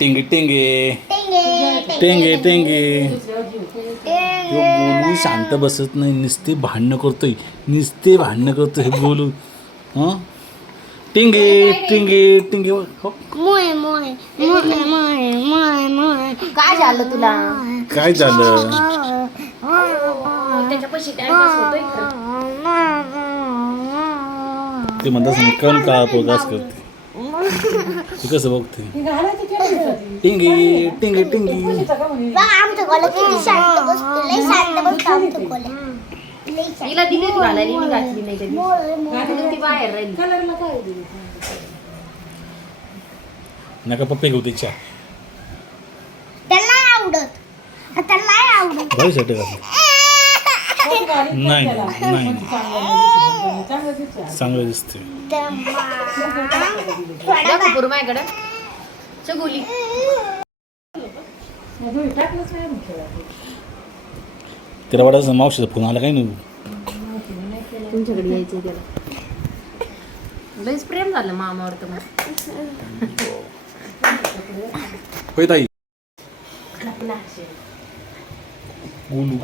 टिंगे टिंगे टिंगे टिंगे. तो गोलू शांत बसत नाही, नुसते भांडणं करतोय, नुसते भांडणं करतोय हे गोलू. हां टिंगे टिंगे टिंगे. हो. मोय मोय मोय मोय मोय मोय. काय झालं तुला? काय झालं? त्याच्या पैसे टाइमपास होतोय खरं. ते म्हणतात मी कण का प्रकाश करते, तू कसं बघते. टिंगी टिंगी टिंगी. आमचं गोला किती शांत बसतो, लय शांत बसतो आमचं गोला. हिला दिली तू घालायला, मी घातली नाही कधी. घातली ती बाहेर राहिली. नका पप्पे घेऊ त्याच्या त्याला आवडत, त्याला आवडत. भाई साठी नाही नाही चांगलं दिसते. पूर माझ्याकडं चगोली. तिला वाटायचं मावशीचा फोन आला काय नाही. तुमच्याकडे यायचं त्याला. लयच प्रेम झालं मामावर तर मग. होय ताई. गोलू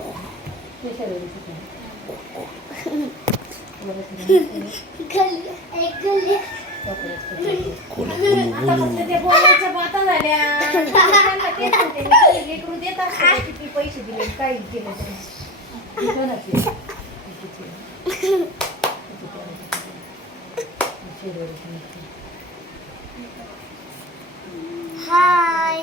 पैसे दिले काही केलं हाय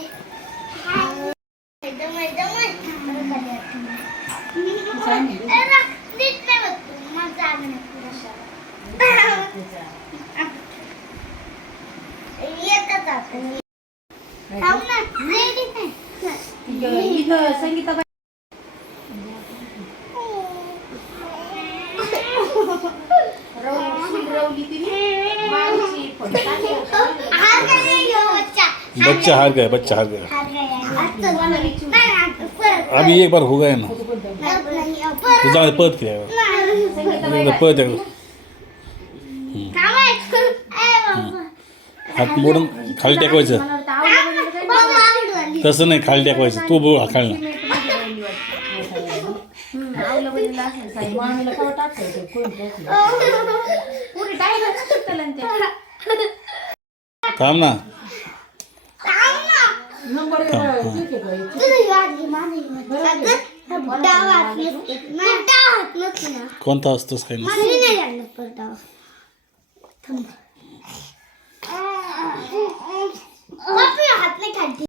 संगीता रवली तिने बच्चा हार गया, बच्चा हार गया. अभी एक बार हो गया ना, तो जाऊ परत खेळायला. परत हात मोडून खाली टेकवायचं. तसं नाही, खाली टेकवायचं. तू बोल खाल ना. थांब ना. कोणता असतोस काही नाही.